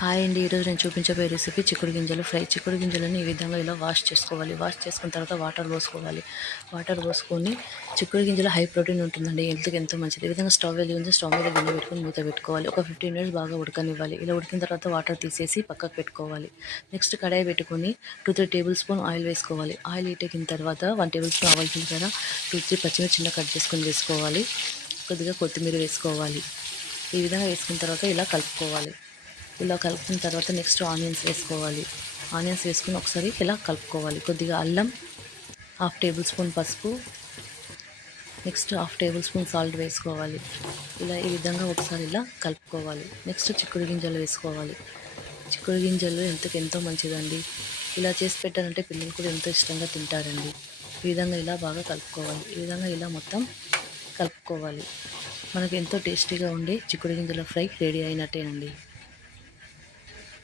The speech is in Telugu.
హాయ్ అండి. ఈరోజు నేను చూపించబోయే రెసిపీ చిక్కుడు గింజలు ఫ్రై. చిక్కుడు గింజలను ఈ విధంగా ఇలా వాష్ చేసుకోవాలి. వాష్ చేసుకున్న తర్వాత వాటర్ పోసుకోవాలి. వాటర్ పోసుకొని చిక్కుడు గింజలు హై ప్రోటీన్ ఉంటుందండి, హెల్త్కి ఎంతో మంచిది. ఈ విధంగా స్టవ్ వెలిగించి స్టవ్ మీద గిన్నె పెట్టుకొని మూత పెట్టుకోవాలి. ఒక 15 మినిట్స్ బాగా ఉడకనివ్వాలి. ఇలా ఉడికిన తర్వాత వాటర్ తీసేసి పక్కకు పెట్టుకోవాలి. నెక్స్ట్ కడాయి పెట్టుకొని 2-3 టేబుల్ స్పూన్ ఆయిల్ వేసుకోవాలి. ఆయిల్ హీట్ ఎక్కిన తర్వాత 1 టేబుల్ స్పూన్ ఆవాలు జీలకర్ర 2-3 పచ్చిమిర్చి చిన్న కట్ చేసుకొని వేసుకోవాలి. కొద్దిగా కొత్తిమీర వేసుకోవాలి. ఈ విధంగా వేసుకున్న తర్వాత ఇలా కలుపుకోవాలి. ఇలా కలుపుకున్న తర్వాత నెక్స్ట్ ఆనియన్స్ వేసుకోవాలి. ఆనియన్స్ వేసుకుని ఒకసారి ఇలా కలుపుకోవాలి. కొద్దిగా అల్లం, 1/2 టేబుల్ స్పూన్ పసుపు, నెక్స్ట్ 1/2 టేబుల్ స్పూన్ సాల్ట్ వేసుకోవాలి. ఇలా ఈ విధంగా ఒకసారి ఇలా కలుపుకోవాలి. నెక్స్ట్ చిక్కుడు గింజలు వేసుకోవాలి. చిక్కుడు గింజలు హెల్త్కి ఎంతో మంచిదండి. ఇలా చేసి పెట్టారంటే పిల్లలు కూడా ఎంతో ఇష్టంగా తింటారండి. ఈ విధంగా ఇలా బాగా కలుపుకోవాలి. ఈ విధంగా ఇలా మొత్తం కలుపుకోవాలి. మనకు ఎంతో టేస్టీగా ఉండే చిక్కుడు గింజల ఫ్రై రెడీ అయినట్టేనండి.